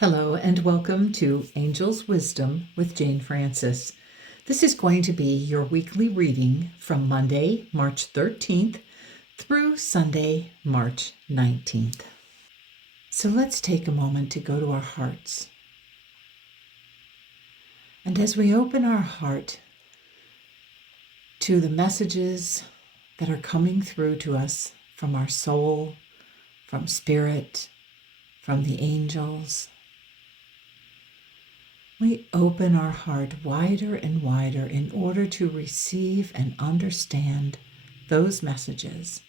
Hello and welcome to Angel's Wisdom with Jane Francis. This is going to be your weekly reading from Monday, March 13th through Sunday, March 19th. So let's take a moment to go to our hearts. And as we open our heart to the messages that are coming through to us from our soul, from spirit, from the angels, we open our heart wider and wider in order to receive and understand those messages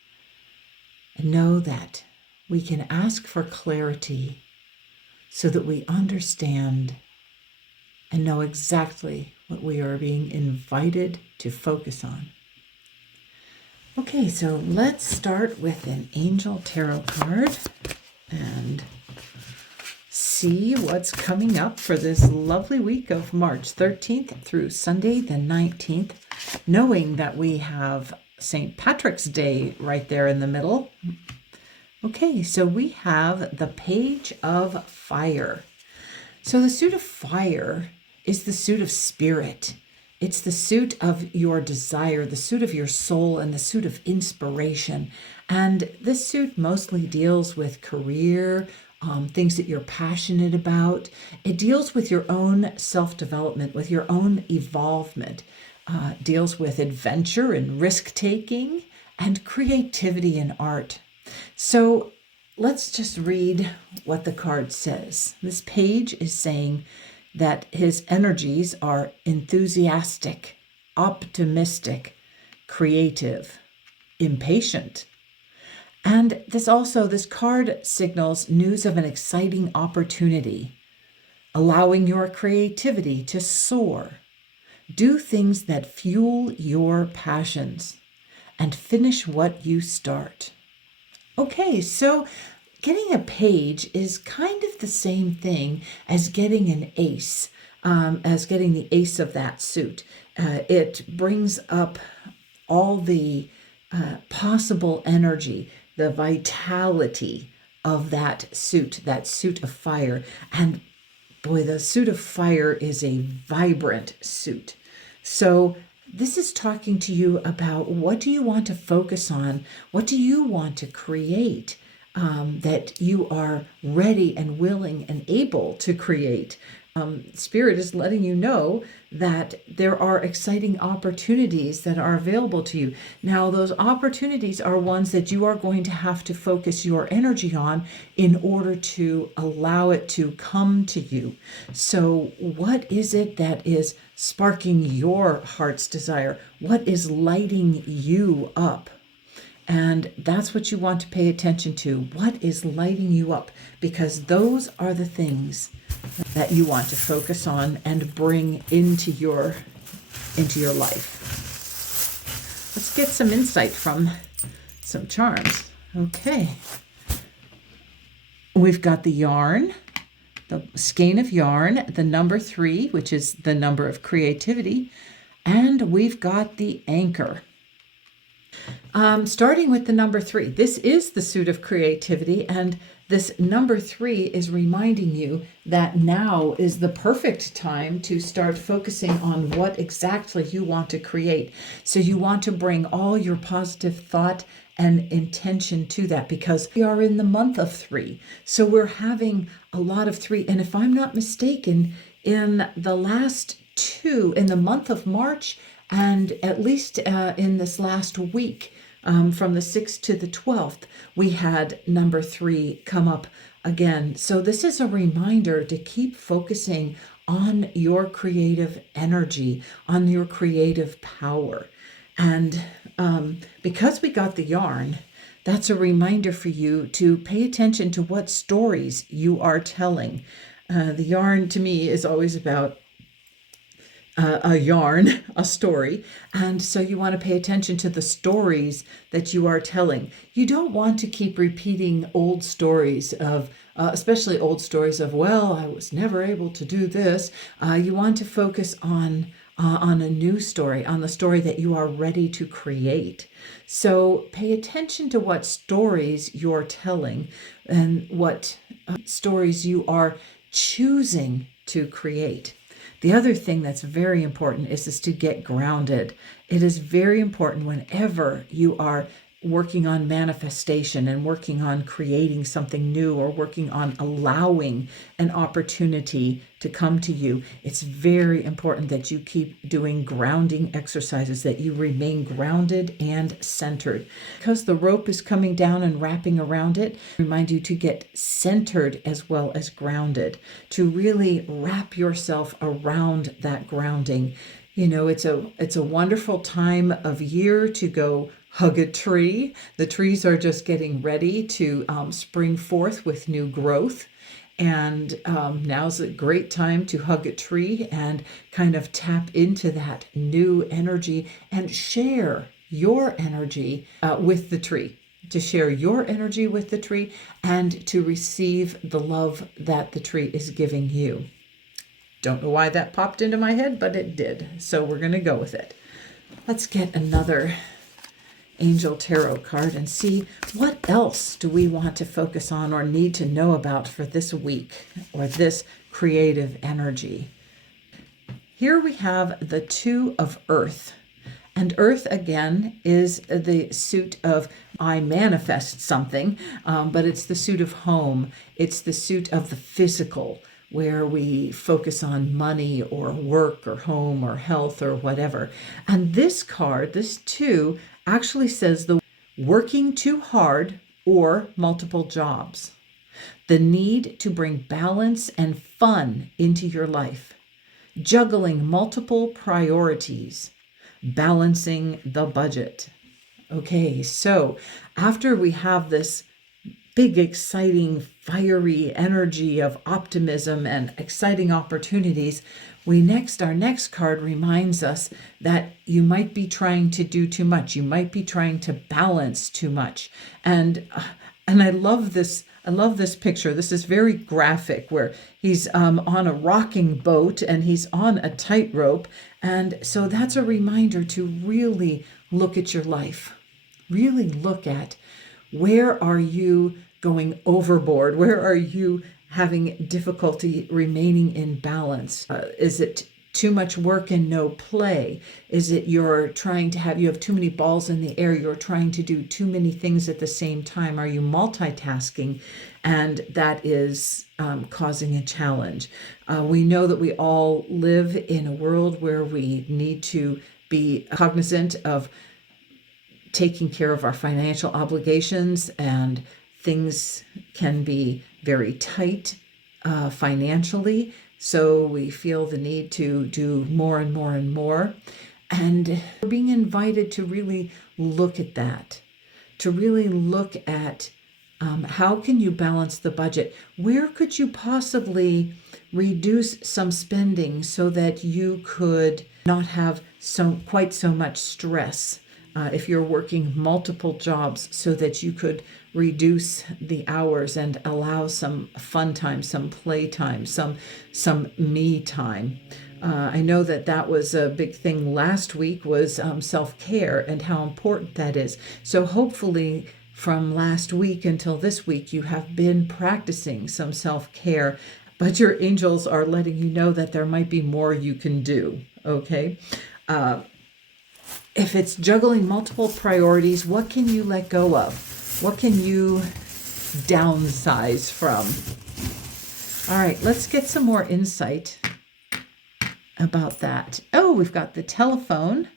and know that we can ask for clarity so that we understand and know exactly what we are being invited to focus on. Okay, so let's start with an angel tarot card and see what's coming up for this lovely week of March 13th through Sunday the 19th, knowing that we have St. Patrick's Day right there in the middle. Okay, so we have the Page of Fire. So the suit of fire is the suit of spirit. It's the suit of your desire, the suit of your soul, and the suit of inspiration. And this suit mostly deals with career, things that you're passionate about. It deals with your own self-development, with your own evolvement. Deals with adventure and risk-taking and creativity and art. So let's just read what the card says. This page is saying that his energies are enthusiastic, optimistic, creative, impatient. And this card signals news of an exciting opportunity, allowing your creativity to soar. Do things that fuel your passions and finish what you start. Okay, so getting a page is kind of the same thing as getting an ace, as getting the ace of that suit. It brings up all the possible energy, the vitality of that suit of fire. And boy, the suit of fire is a vibrant suit. So this is talking to you about, what do you want to focus on? What do you want to create that you are ready and willing and able to create? Spirit is letting you know that there are exciting opportunities that are available to you. Now, those opportunities are ones that you are going to have to focus your energy on in order to allow it to come to you. So what is it that is sparking your heart's desire? What is lighting you up? And that's what you want to pay attention to. What is lighting you up? Because those are the things that you want to focus on and bring into your life. Let's get some insight from some charms. Okay. We've got the yarn, the skein of yarn, the number 3, which is the number of creativity, and we've got the anchor. Starting with the number 3, this is the suit of creativity, and this number 3 is reminding you that now is the perfect time to start focusing on what exactly you want to create. So you want to bring all your positive thought and intention to that, because we are in the month of 3. So we're having a lot of 3. And if I'm not mistaken, in the last 2, in the month of March, and at least in this last week, from the 6th to the 12th, we had number 3 come up again. So this is a reminder to keep focusing on your creative energy, on your creative power. And because we got the yarn, that's a reminder for you to pay attention to what stories you are telling. The yarn to me is always about a yarn, a story. And so you want to pay attention to the stories that you are telling. You don't want to keep repeating old stories of, especially old stories of, well, I was never able to do this. You want to focus on a new story, on the story that you are ready to create. So pay attention to what stories you're telling and what stories you are choosing to create. The other thing that's very important is to get grounded. It is very important whenever you are working on manifestation and working on creating something new or working on allowing an opportunity to come to you. It's very important that you keep doing grounding exercises, that you remain grounded and centered. Because the rope is coming down and wrapping around it, remind you to get centered as well as grounded, to really wrap yourself around that grounding. It's a wonderful time of year to go hug a tree. The trees are just getting ready to spring forth with new growth. And now's a great time to hug a tree and kind of tap into that new energy and share your energy with the tree. To share your energy with the tree and to receive the love that the tree is giving you. Don't know why that popped into my head, but it did. So we're going to go with it. Let's get another Angel Tarot card and see what else do we want to focus on or need to know about for this week or this creative energy. Here we have the Two of Earth. And Earth, again, is the suit of I manifest something, but it's the suit of home. It's the suit of the physical, where we focus on money or work or home or health or whatever. And this card, this two, actually says the working too hard or multiple jobs. The need to bring balance and fun into your life. Juggling multiple priorities. Balancing the budget. Okay, so after we have this big, exciting, fiery energy of optimism and exciting opportunities, our next card reminds us that you might be trying to do too much. You might be trying to balance too much. And I love this. I love this picture. This is very graphic, where he's on a rocking boat and he's on a tightrope. And so that's a reminder to really look at your life. Really look at, where are you going overboard? Where are you having difficulty remaining in balance? Is it too much work and no play? Is it you have too many balls in the air? You're trying to do too many things at the same time. Are you multitasking? And that is causing a challenge. We know that we all live in a world where we need to be cognizant of taking care of our financial obligations, and things can be very tight financially. So we feel the need to do more and more and more. And we're being invited to really look at that, to really look at how can you balance the budget? Where could you possibly reduce some spending so that you could not have quite so much stress? If you're working multiple jobs, so that you could reduce the hours and allow some fun time, some play time, some me time. I know that was a big thing last week, was self-care and how important that is. So hopefully from last week until this week, you have been practicing some self-care, but your angels are letting you know that there might be more you can do, okay? If it's juggling multiple priorities, what can you let go of? What can you downsize from? All right, let's get some more insight about that. Oh, we've got the telephone.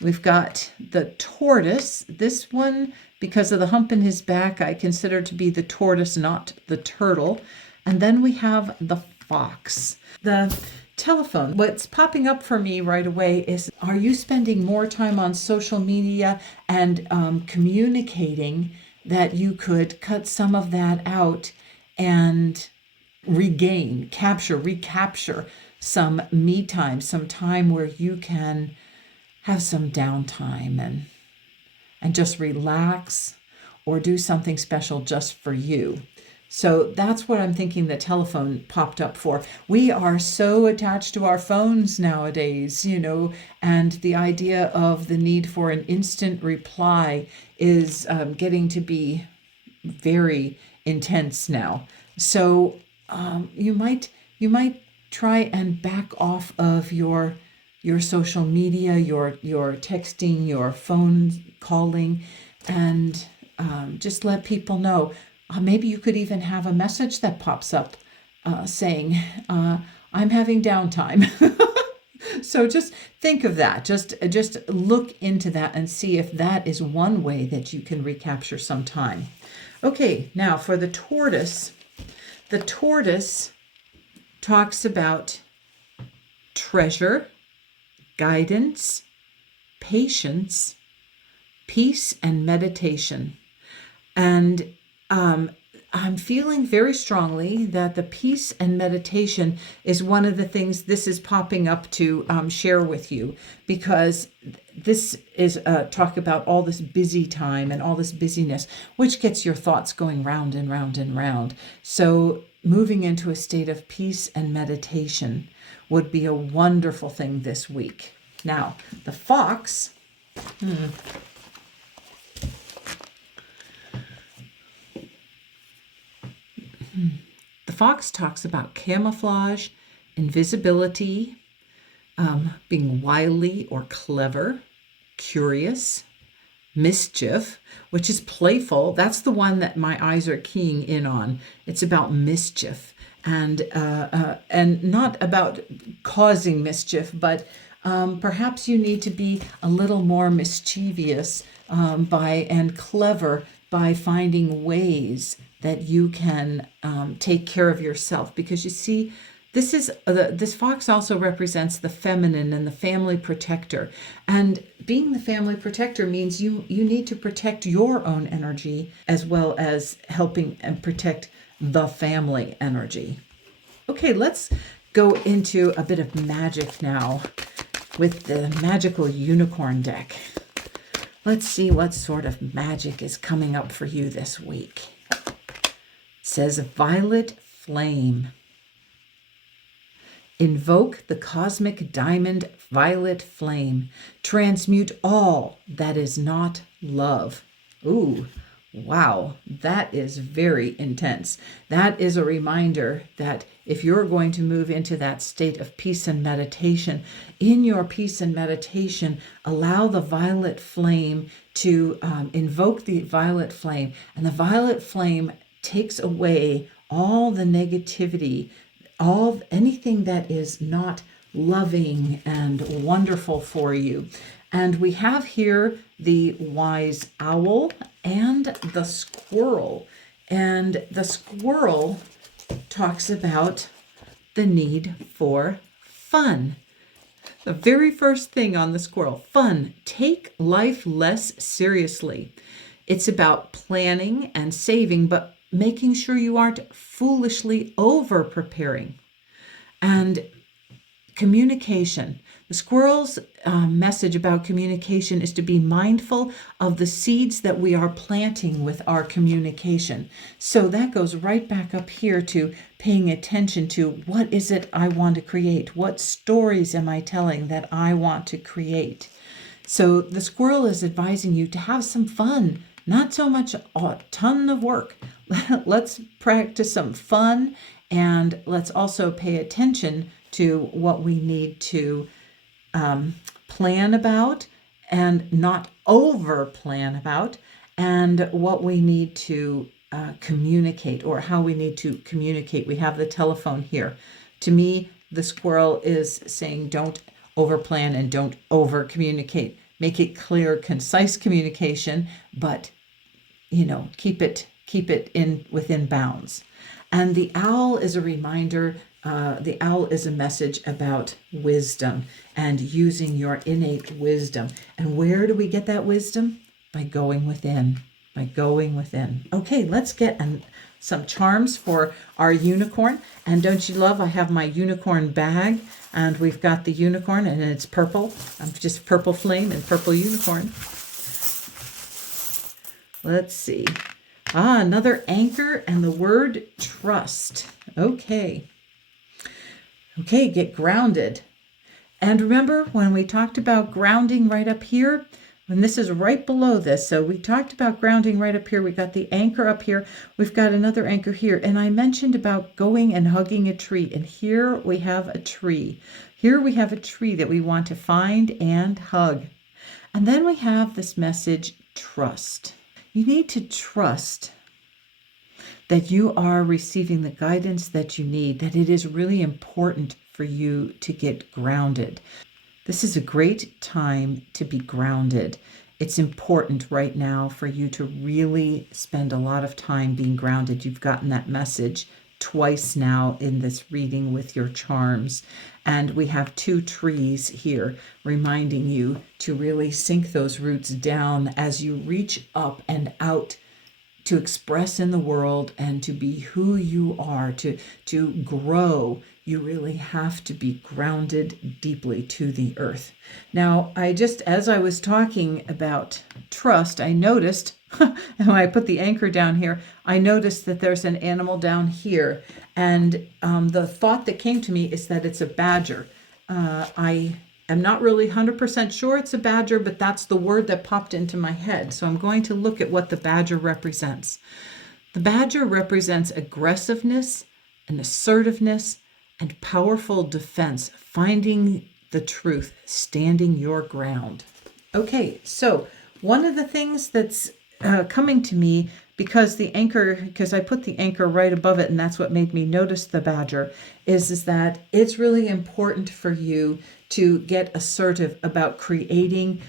We've got the tortoise. This one, because of the hump in his back, I consider to be the tortoise, not the turtle. And then we have the fox. The telephone. What's popping up for me right away is, are you spending more time on social media and communicating that you could cut some of that out and recapture some me time, some time where you can have some downtime and just relax or do something special just for you. So that's what I'm thinking the telephone popped up for. We are so attached to our phones nowadays, and the idea of the need for an instant reply is getting to be very intense now. So you might try and back off of your social media, your texting, your phone calling, and just let people know. Maybe you could even have a message that pops up saying, I'm having downtime. So just think of that. Just look into that and see if that is one way that you can recapture some time. Okay, now for the tortoise. The tortoise talks about treasure, guidance, patience, peace, and meditation. And I'm feeling very strongly that the peace and meditation is one of the things this is popping up to share with you, because this is talk about all this busy time and all this busyness, which gets your thoughts going round and round and round. So moving into a state of peace and meditation would be a wonderful thing this week. Now, the fox. The fox talks about camouflage, invisibility, being wily or clever, curious, mischief, which is playful. That's the one that my eyes are keying in on. It's about mischief, and not about causing mischief, but perhaps you need to be a little more mischievous and clever by finding ways that you can take care of yourself. Because you see, this fox also represents the feminine and the family protector. And being the family protector means you need to protect your own energy as well as helping and protect the family energy. Okay, let's go into a bit of magic now with the magical unicorn deck. Let's see what sort of magic is coming up for you this week. It says violet flame. Invoke the cosmic diamond violet flame. Transmute all that is not love. Ooh, wow, that is very intense. That is a reminder that if you're going to move into that state of peace and meditation, in your peace and meditation, allow the violet flame to invoke the violet flame. And the violet flame takes away all the negativity, anything that is not loving and wonderful for you. And we have here the wise owl and the squirrel. And the squirrel talks about the need for fun. The very first thing on the squirrel, fun. Take life less seriously. It's about planning and saving, but making sure you aren't foolishly over-preparing. And communication. The squirrel's message about communication is to be mindful of the seeds that we are planting with our communication. So that goes right back up here to paying attention to what is it I want to create? What stories am I telling that I want to create? So the squirrel is advising you to have some fun, not so much a ton of work. Let's practice some fun, and let's also pay attention to what we need to plan about and not over plan about, and what we need to communicate, or how we need to communicate. We have the telephone here. To me, the squirrel is saying don't over plan and don't over communicate. Make it clear, concise communication, but keep it within bounds. And the owl is a reminder. The owl is a message about wisdom and using your innate wisdom. And where do we get that wisdom? By going within. By going within. Okay, let's get some charms for our unicorn. And don't you love, I have my unicorn bag, and we've got the unicorn, and it's purple. Just purple flame and purple unicorn. Let's see. Another anchor and the word trust. Okay, get grounded. And remember when we talked about grounding right up here? And this is right below this. So we talked about grounding right up here. We got the anchor up here. We've got another anchor here. And I mentioned about going and hugging a tree. And here we have a tree. Here we have a tree that we want to find and hug. And then we have this message, trust. You need to trust that you are receiving the guidance that you need, that it is really important for you to get grounded. This is a great time to be grounded. It's important right now for you to really spend a lot of time being grounded. You've gotten that message twice now in this reading with your charms. And we have two trees here reminding you to really sink those roots down as you reach up and out to express in the world and to be who you are, to grow. You really have to be grounded deeply to the earth. Now, as I was talking about trust, I noticed, and when I put the anchor down here, I noticed that there's an animal down here. And the thought that came to me is that it's a badger. I'm not really 100% sure it's a badger, but that's the word that popped into my head. So I'm going to look at what the badger represents. The badger represents aggressiveness and assertiveness and powerful defense, finding the truth, standing your ground. Okay, so one of the things that's coming to me, because I put the anchor right above it, and that's what made me notice the badger, is that it's really important for you to get assertive about creating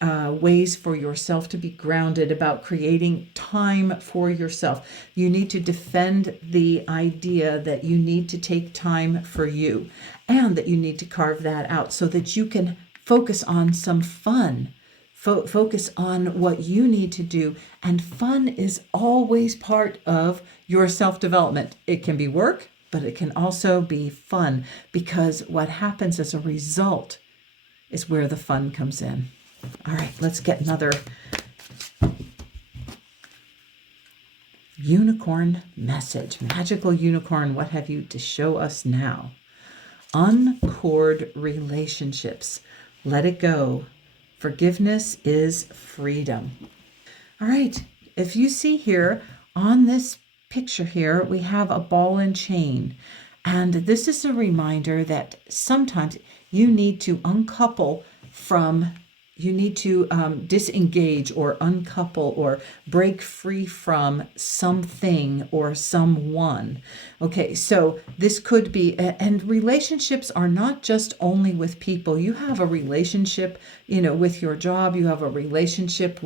ways for yourself to be grounded, about creating time for yourself. You need to defend the idea that you need to take time for you, and that you need to carve that out so that you can focus on some fun. Focus on what you need to do. And fun is always part of your self-development. It can be work, but it can also be fun, because what happens as a result is where the fun comes in. All right, let's get another unicorn message. Magical unicorn, what have you to show us now? Uncord relationships. Let it go. Forgiveness is freedom. All right, if you see here on this picture here, we have a ball and chain. And this is a reminder that sometimes you need to disengage or uncouple or break free from something or someone. Okay, so this could be, and relationships are not just only with people. You have a relationship, with your job. You have a relationship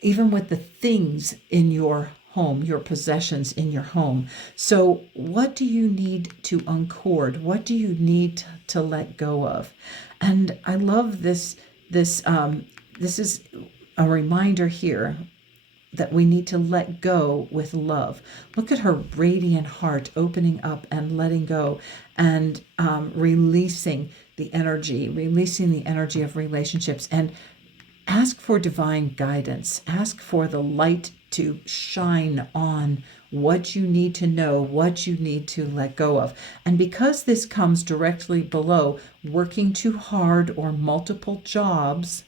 even with the things in your home, your possessions in your home. So what do you need to uncord? What do you need to let go of? And I love this is a reminder here that we need to let go with love. Look at her radiant heart opening up and letting go, and releasing the energy of relationships, and ask for divine guidance. Ask for the light to shine on what you need to know, what you need to let go of. And because this comes directly below working too hard or multiple jobs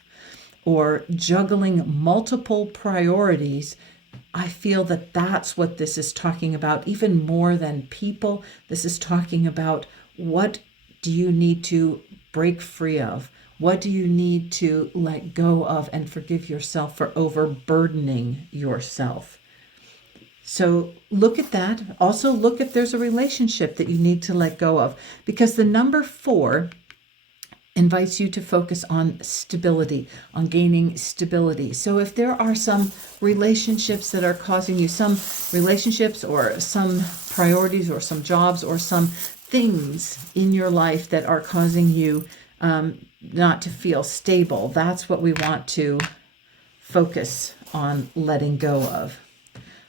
or juggling multiple priorities, I feel that that's what this is talking about. Even more than people, this is talking about what do you need to break free of? What do you need to let go of and forgive yourself for overburdening yourself? So look at that. Also look if there's a relationship that you need to let go of, because the number 4 invites you to focus on stability, on gaining stability. So if there are some relationships that are causing you, some relationships or some priorities or some jobs or some things in your life that are causing you not to feel stable, that's what we want to focus on letting go of.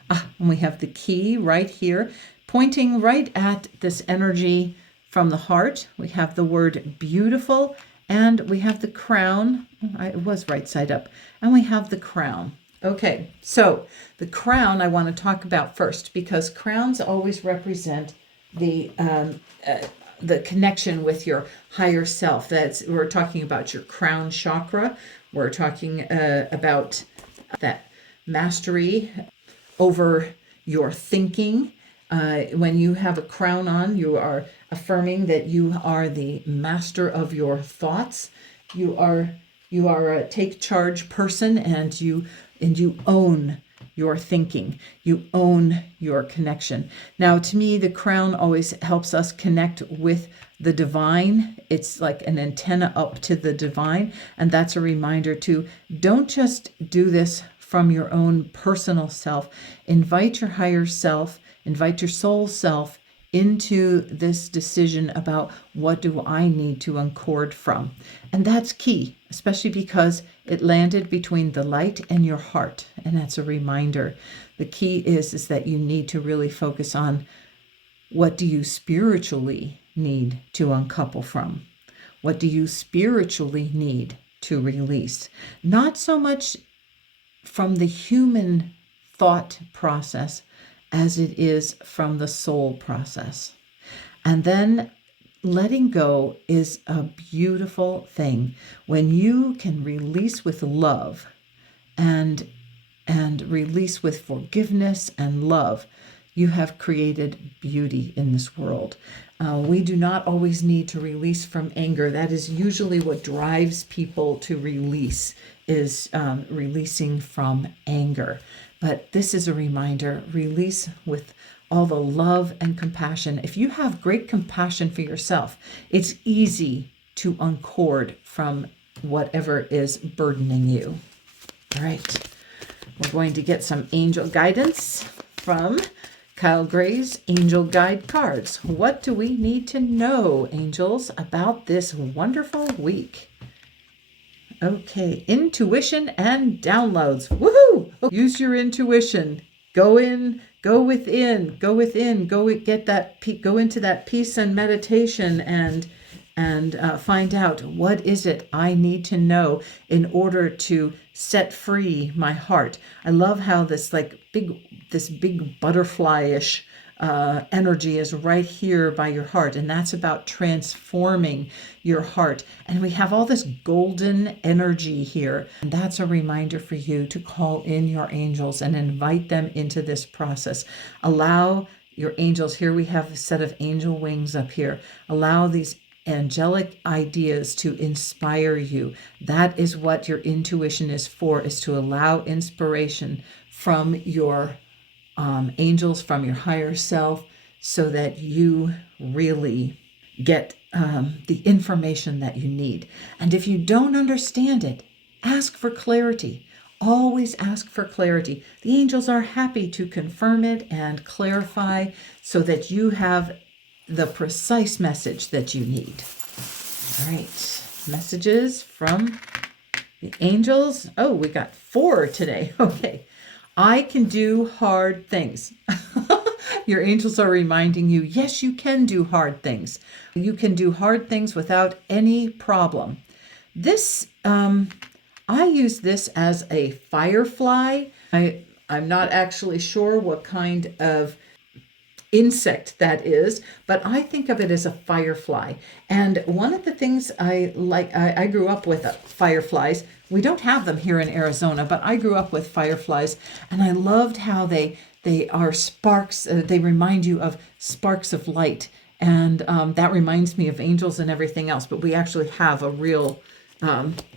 And we have the key right here, pointing right at this energy from the heart. We have the word beautiful, and we have the crown. It was right side up. And we have the crown. Okay, so the crown I want to talk about first, because crowns always represent the the connection with your higher self. We're talking about your crown chakra. We're talking about that mastery over your thinking. When you have a crown on, you are affirming that you are the master of your thoughts. You are a take charge person, and you own your thinking. You own your connection. Now, to me, the crown always helps us connect with the divine. It's like an antenna up to the divine. And that's a reminder to don't just do this from your own personal self. Invite your higher self, invite your soul self into this decision about what do I need to uncord from. And that's key, especially because it landed between the light and your heart. And that's a reminder. The key is that you need to really focus on what do you spiritually need to uncouple from? What do you spiritually need to release? Not so much from the human thought process as it is from the soul process. And then letting go is a beautiful thing. When you can release with love and release with forgiveness and love, you have created beauty in this world. We do not always need to release from anger. That is usually what drives people to release, is releasing from anger. But this is a reminder, release with all the love and compassion. If you have great compassion for yourself, it's easy to uncord from whatever is burdening you. All right, we're going to get some angel guidance from Kyle Gray's Angel Guide Cards. What do we need to know, angels, about this wonderful week? Okay, intuition and downloads. Woohoo! Use your intuition. Go in, go within, go within, go get that, go into that peace and meditation and find out what is it I need to know in order to set free my heart. I love how this big butterfly-ish energy is right here by your heart, and that's about transforming your heart. And we have all this golden energy here, and that's a reminder for you to call in your angels and invite them into this process. Allow your angels, here we have a set of angel wings up here. Allow these angelic ideas to inspire you. That is what your intuition is for, is to allow inspiration from your angels, from your higher self, so that you really get the information that you need. And if you don't understand it, ask for clarity. Always ask for clarity. The angels are happy to confirm it and clarify so that you have the precise message that you need. All right, messages from the angels. Oh, we got 4 today. Okay. I can do hard things. Your angels are reminding you, yes, you can do hard things. You can do hard things without any problem. This, I use this as a firefly. I'm not actually sure what kind of insect that is, but I think of it as a firefly. And one of the things I like, I grew up with fireflies. We don't have them here in Arizona, but I grew up with fireflies, and I loved how they are sparks. They remind you of sparks of light, and that reminds me of angels and everything else. But we actually have a real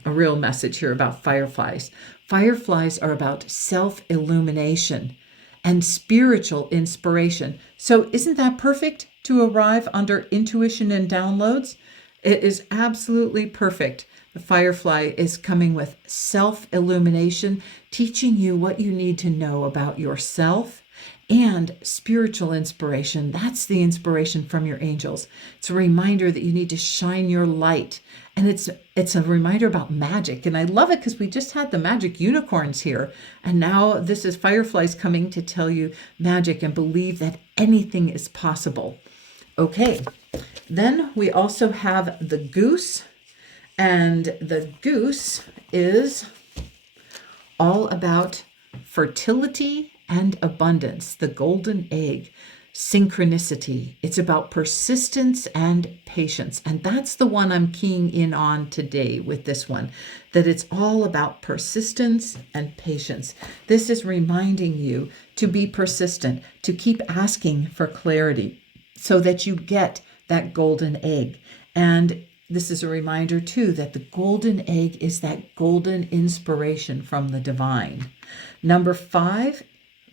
message here about fireflies. Fireflies are about self-illumination and spiritual inspiration. So isn't that perfect to arrive under intuition and downloads? It is absolutely perfect. The firefly is coming with self-illumination, teaching you what you need to know about yourself, and spiritual inspiration. That's the inspiration from your angels. It's a reminder that you need to shine your light. And it's a reminder about magic. And I love it because we just had the magic unicorns here. And now this is fireflies coming to tell you magic and believe that anything is possible. Okay, then we also have the goose. And the goose is all about fertility and abundance, the golden egg. synchronicity. It's about persistence and patience. And that's the one I'm keying in on today with this one, that it's all about persistence and patience. This is reminding you to be persistent, to keep asking for clarity so that you get that golden egg. And this is a reminder too that the golden egg is that golden inspiration from the divine. Number 5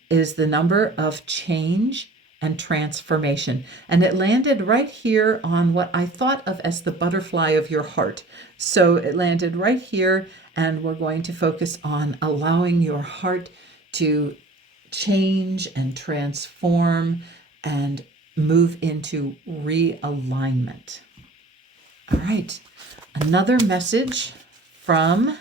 is the number of change and transformation. And it landed right here on what I thought of as the butterfly of your heart. So it landed right here, and we're going to focus on allowing your heart to change and transform and move into realignment. All right, another message from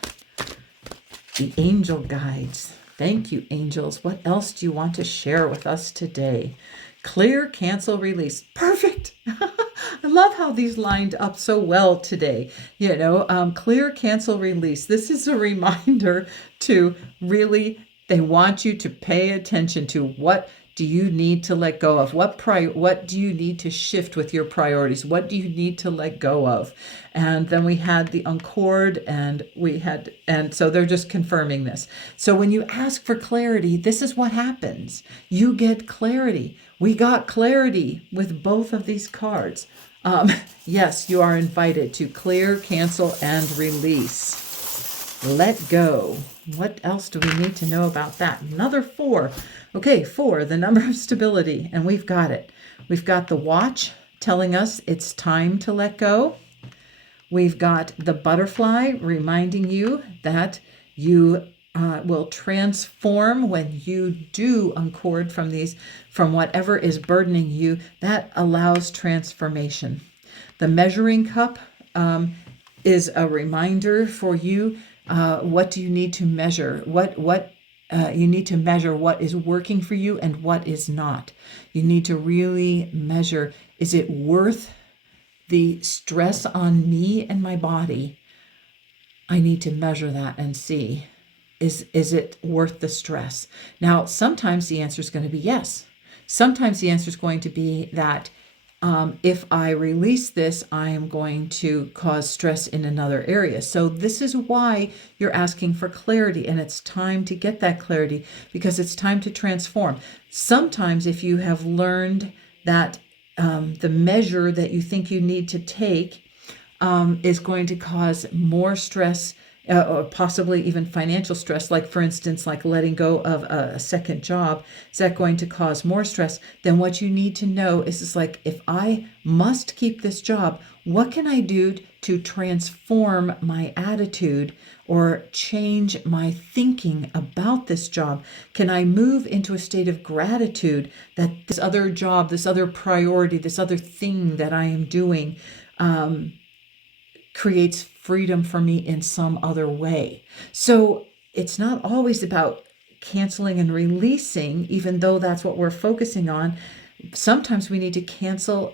the angel guides. Thank you, angels. What else do you want to share with us today? Clear, cancel, release. Perfect. I love how these lined up so well today. Clear, cancel, release. This is a reminder to really, they want you to pay attention to what do you need to let go of? What do you need to shift with your priorities? What do you need to let go of? And then we had the uncord, and so they're just confirming this. So when you ask for clarity, this is what happens. You get clarity. We got clarity with both of these cards. Yes, you are invited to clear, cancel, and release. Let go. What else do we need to know about that? Another 4. Okay, 4, the number of stability, and we've got it. We've got the watch telling us it's time to let go. We've got the butterfly reminding you that you will transform when you do uncord from whatever is burdening you. That allows transformation. The measuring cup is a reminder for you. What do you need to measure? You need to measure what is working for you and what is not. You need to really measure, is it worth the stress on me and my body? I need to measure that and see, is it worth the stress? Now, sometimes the answer is going to be yes. Sometimes the answer is going to be that if I release this, I am going to cause stress in another area. So this is why you're asking for clarity, and it's time to get that clarity because it's time to transform. Sometimes if you have learned that the measure that you think you need to take is going to cause more stress, or possibly even financial stress, like for instance, like letting go of a second job, is that going to cause more stress? Then what you need to know is like, if I must keep this job, what can I do to transform my attitude or change my thinking about this job? Can I move into a state of gratitude that this other job, this other priority, this other thing that I am doing creates freedom for me in some other way? So it's not always about canceling and releasing, even though that's what we're focusing on. Sometimes we need to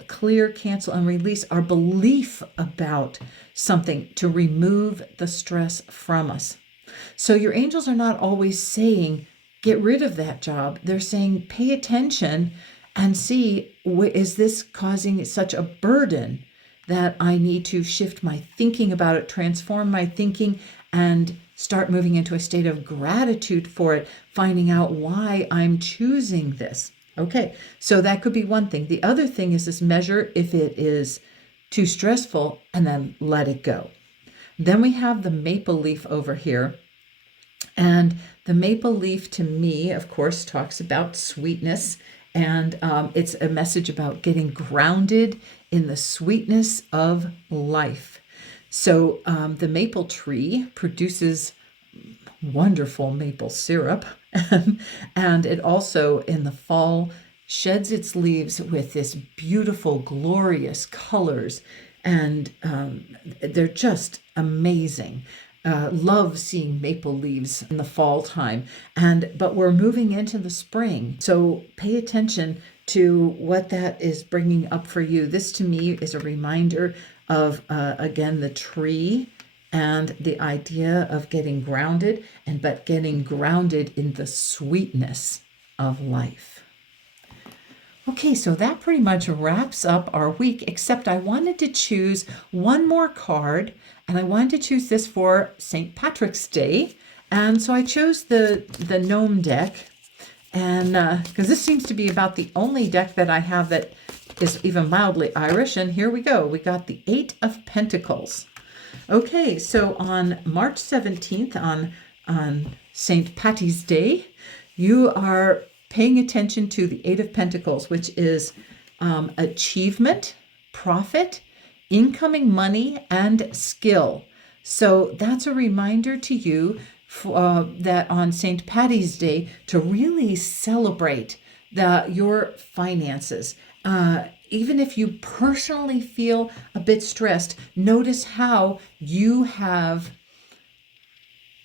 clear, cancel, and release our belief about something to remove the stress from us. So your angels are not always saying, get rid of that job. They're saying, pay attention and see, is this causing such a burden that I need to shift my thinking about it, transform my thinking, and start moving into a state of gratitude for it, finding out why I'm choosing this. Okay, so that could be one thing. The other thing is this measure if it is too stressful, and then let it go. Then we have the maple leaf over here. And the maple leaf to me, of course, talks about sweetness. And it's a message about getting grounded in the sweetness of life. So the maple tree produces wonderful maple syrup. And it also, in the fall, sheds its leaves with this beautiful, glorious colors. And they're just amazing. Love seeing maple leaves in the fall time, but we're moving into the spring, so pay attention to what that is bringing up for you. This to me is a reminder of again the tree and the idea of getting grounded, but getting grounded in the sweetness of life. Okay, so that pretty much wraps up our week, except I wanted to choose one more card, and I wanted to choose this for St. Patrick's Day. And so I chose the gnome deck, and because this seems to be about the only deck that I have that is even mildly Irish. And here we go. We got the 8 of Pentacles. Okay, so on March 17th, on St. Paddy's Day, you are paying attention to the 8 of Pentacles, which is achievement, profit, incoming money, and skill. So that's a reminder to you that on St. Paddy's Day to really celebrate your finances. Even if you personally feel a bit stressed, notice how you have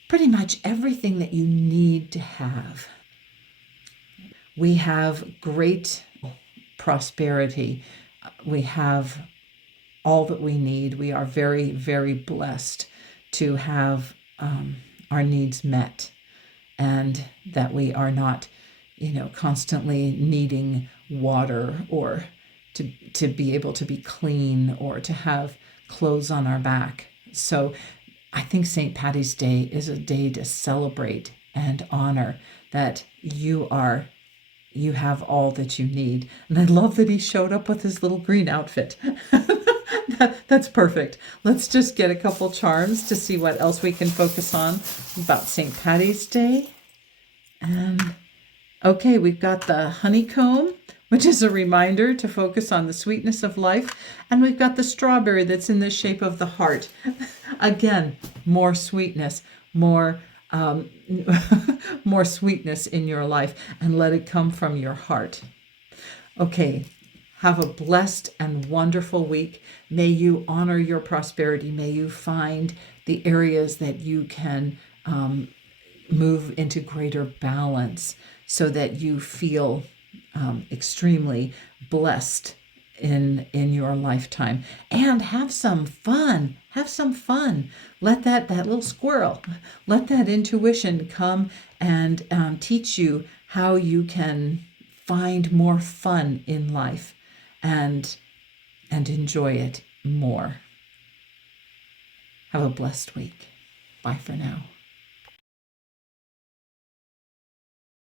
pretty much everything that you need to have. We have great prosperity. We have all that we need. We are very, very blessed to have our needs met, and that we are not, constantly needing water, or to be able to be clean, or to have clothes on our back. So I think St. Paddy's Day is a day to celebrate and honor that you have all that you need. And I love that he showed up with his little green outfit. That's perfect. Let's just get a couple charms to see what else we can focus on about St. Paddy's Day. And okay, we've got the honeycomb, which is a reminder to focus on the sweetness of life. And we've got the strawberry that's in the shape of the heart. Again, more sweetness, more sweetness in your life, and let it come from your heart. Okay, have a blessed and wonderful week. May you honor your prosperity. May you find the areas that you can move into greater balance, so that you feel extremely blessed in your lifetime. And have some fun. Let that little squirrel, let that intuition come and teach you how you can find more fun in life and enjoy it more. Have a blessed week. Bye for now.